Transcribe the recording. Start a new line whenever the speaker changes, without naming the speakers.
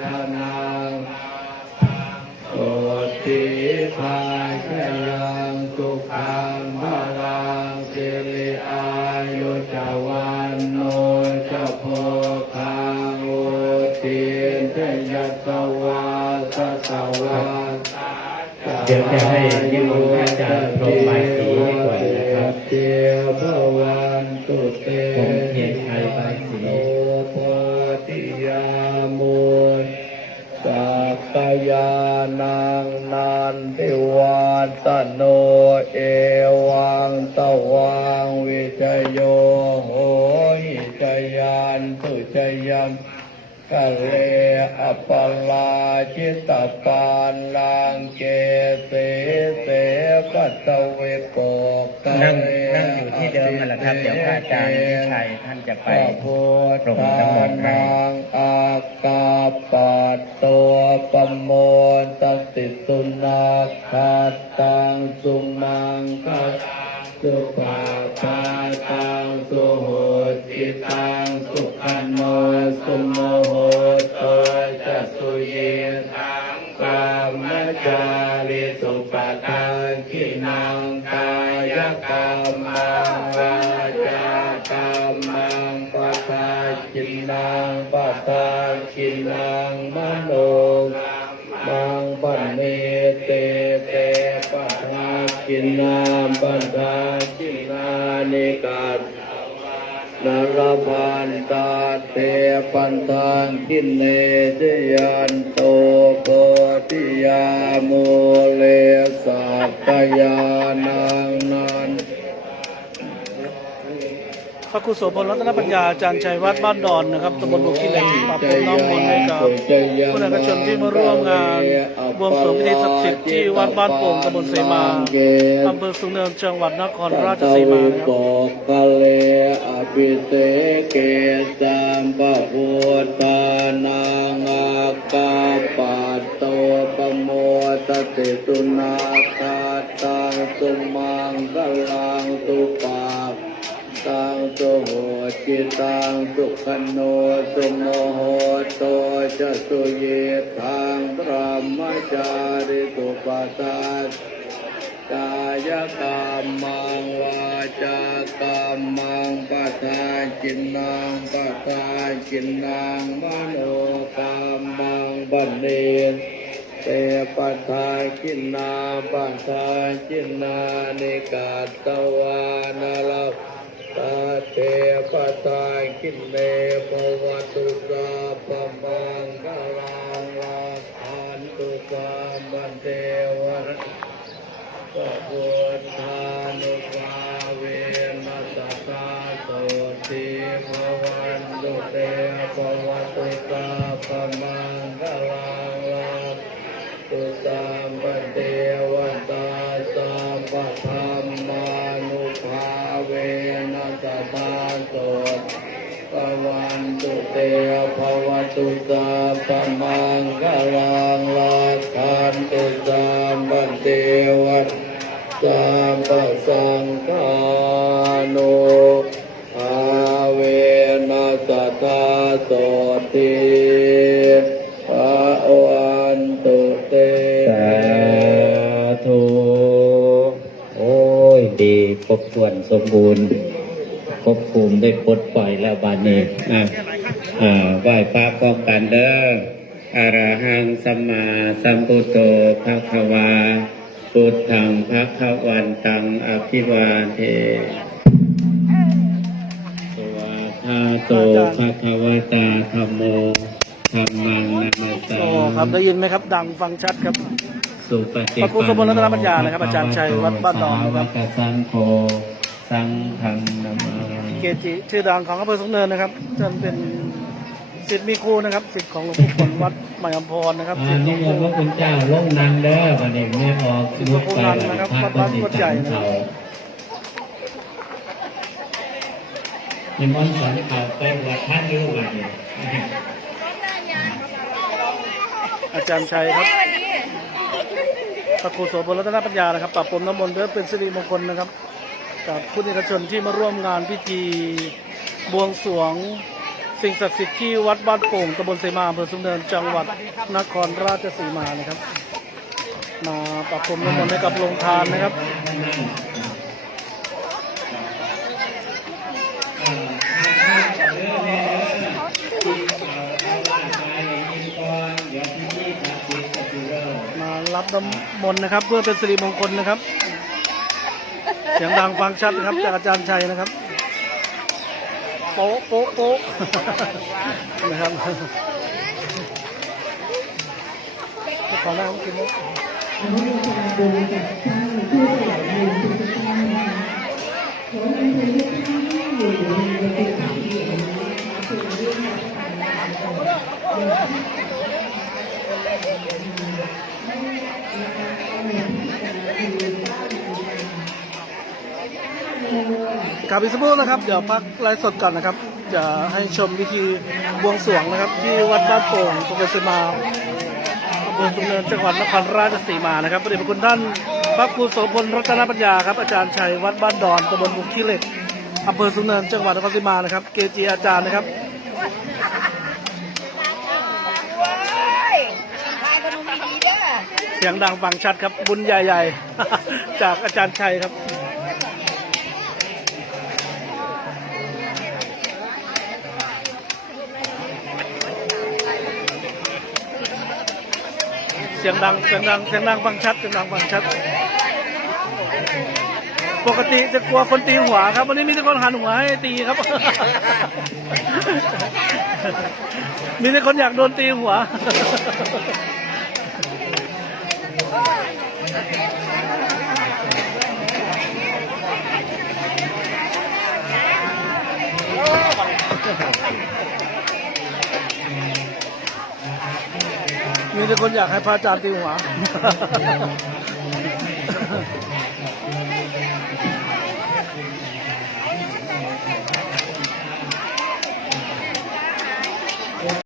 ทานังโอติภาชยังสุขังพลังสิริอายุจวันโนจะโพคังโอติเทยัสวาสสวา
เดี๋ยวจะให้นิมนต์พระอาจารย์พรหมใบายสีให้ก่อนนะครับ
เทียพวันตุเต
ญา
นังนันทิวัตโนเอวังตวังวิจโยโหหิจยันตุจยัน กะเลอปลาจิตตปานลังเกเสเสกัตเวโกกะ
นั่ง
เล
นั่งอยู่ที่เดิมนั่นแหละครับ เดี๋ยวพระอาจารย์วิชัยท่านจะไป
พระพุท
พรหม
ธา
น้ำมนต์ให้
นังอากาปัตตัวปโมตติสุนาคาตังสุมังคัสสุปาปาตังสุโหติตังสุขันโนสุโมโห ยกรรมังวาจากรรมังปะทาจินังปะทาจินังมโนมังปันเนเตเตปะทาจินังปะทาจินานิกัสนรพันตาเทปันตังกินเนชยันโตโกติยาโมเลสัพยานังนัน
พ ระครูโสพลรัตนปัญญาอาจารย์ชัยวัดบ้านดอนนะครับตำบลบุกขี้เหล็กปรับปรุงน้องมนต์ให้กับผู้นำกชนที่มาร่วมงานบวงสรวงพิธีศักดิ์สิทธิ์ที่วัดบ้านโป่งตำบลเสมาอำเภอสุงเนินจังหวัดนครราชสีมาครับ
โกกะเลอภิเกสัมปะพุทธานังกาปัตโตปโมตติสุนาคาตังสุมังกลา ตุโหจิตังสุขโนสุโมโหโตจะสุเยทังพระมจาริสุปตัสกายกรรมังวาจากรรมังปะทาจินนังปะทาจินนังมโนกรรมังบันเนเตปะทาจินนาปะทาจินนานิกาตวานาลา เตปะทาคินเนภวตุสาปมังกลังลาคันตุสาบันเทวระพุทธานุภาเวนัสสาโสติภวันตุเตภวตุตาปมังกลัง เวนัสตาโสปวันตุเตภวตุตาปมังกลังลาคันตุสามปเทวันสัมปสังฆานุ
ดีครบถ้วนสมบูรณ์ครบภูมิได้ปลดปล่อยแล้วบานนี้อ่าอ่าไหว้พระพร้อมกันเด้ออรหังสัมมาสัมพุทโธภะคะวาพุทธังภะคะวันตังอภิวาเทสวาคาโตภะคะวตาธัมโมธัมมังนามัสา
ครับได้ยินไหมครับ ดังฟังชัดครับ
สุปฏิ
พระครูสมบูรณ์รัตนปัญญานะครับอาจารย์ชัยวัดบ้านดอนนะครับ
สาวกสังโฆสังฆังนามา
เกจิชื่อดังของอำเภอสุงเนินนะครับท่านเป็นศิษย์มีครูนะครับศิษย์ของหลวงพ่อผลวัดใหม่อำพรนะครับ
อ่า
ศิษย์ข
นิ
อง
มนต์พระคุณเจ้าลงนางเด้อวันนี้แม่ออกลุกไปแล้วพระปฏิสังเขานิมนต์สังเขาไปวัดท่านอยู่วันนี้
อาจารย์ชัยครับ พระครูโสพลรัตนปัญญานะครับปรับปรุงน้ำมนต์เพื่อเป็นสิริมงคลนะครับกับผู้นิกชนที่มาร่วมงานพิธีบวงสรวง สิ่งศักดิ์สิทธิ์ที่วัดบ้านโป่งตำบลเสมาอำเภอสุนเนินจังหวัดนครราชสีมานะครับ มาปรับปรุงน้ำมนต์ให้กับโรงทานนะครับ มารับ น้ำมนต์นะครับ เพื่อเป็นสิริมงคลนะครับ เสียงดังฟังชัดนะครับ จากอาจารย์ชัยนะครับ โป๊ะโป๊ะโป๊ะนะครับขอหน้าผมกินนะ กลับอีกสักครู่นะครับ เดี๋ยวพักไลฟ์สดก่อนนะครับ จะให้ชมพิธีบวงสรวงนะครับ ที่วัดบ้านโป่งตำบลเสมาอำเภอสุนเนินจังหวัดนครราชสีมานะครับประเดชพระคุณท่านพระครูโสพลรัตนปัญญาครับอาจารย์ชัยวัดบ้านดอนตำบลบุกขี้เหล็กอำเภอสุนเนินจังหวัดนครราชสีมานะครับ เกจิอาจารย์นะครับ
เด้อ
เสียงดังฟังชัดครับบุญใหญ่ ๆ จากอาจารย์ชัยครับ สียงดังเสียงดังเสียงดังฟังชัดเสียงดังฟังชัด ปกติจะกลัวคนตีหัวครับ วันนี้มีแต่คนหันหัวให้ตีครับ มีแต่คนอยากโดนตีหัว มีแต่คนอยากให้พระอาจารย์ตีหัว